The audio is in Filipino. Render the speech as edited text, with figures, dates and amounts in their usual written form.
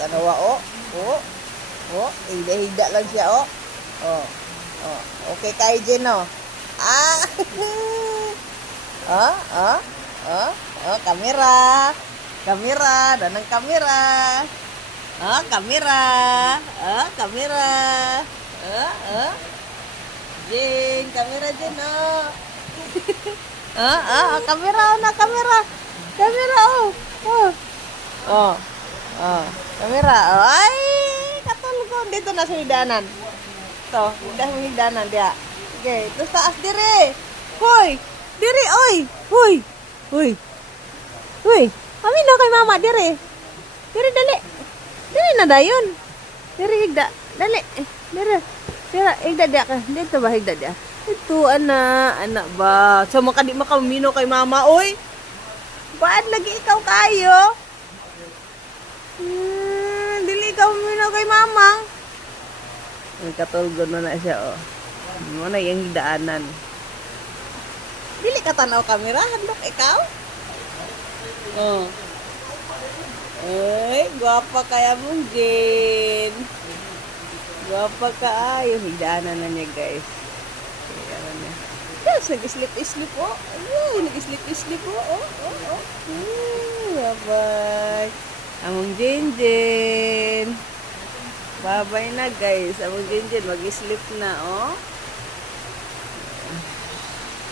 Tanawa, oh. Oh. Oh, higda-higda lang siya, oh. Oh. Oh. Okay kay Jen, oh. Ah. Oh, oh. Oh, oh, kamera. Kamera, danang kamera. Oh, kamera. Oh, kamera. Oh, oh. Jen, kamera Jen, oh. Kamera, na kamera. Kamera, oh. Oh. Oh. Oh, kamera. Oh, ay, katulog. Dito na sa higdanan. Ito, higdanan dia. Okay, terus taas diri. Hoy, diri, oy. Hoy. Hoy. Hoy. Amin na kay mama diri. Diri dali. Diri na dayon. Diri higda. Dali. Diri. Dira higda dia ka. Dito ba higda dia? Ito anak ba. So makadi makamino kay mama oy. Baad lagi ikaw kayo. Dili ikaw mino kay mama. Ay katulgon na siya oh. Mo na yung higdaanan. Dili ka tanaw kamera, handok ikaw. Oh. Ay, guwapa kaya mong Jen. Guwapa ka ay. Higdaanan na niya guys. Higdaanan niya. Yes, nag-sleep-sleep oh. Ay, nag-sleep-sleep oh. Oh, oh, oh. Bye-bye. Among Jen. Bye-bye na guys. Among Jen mag-sleep na oh.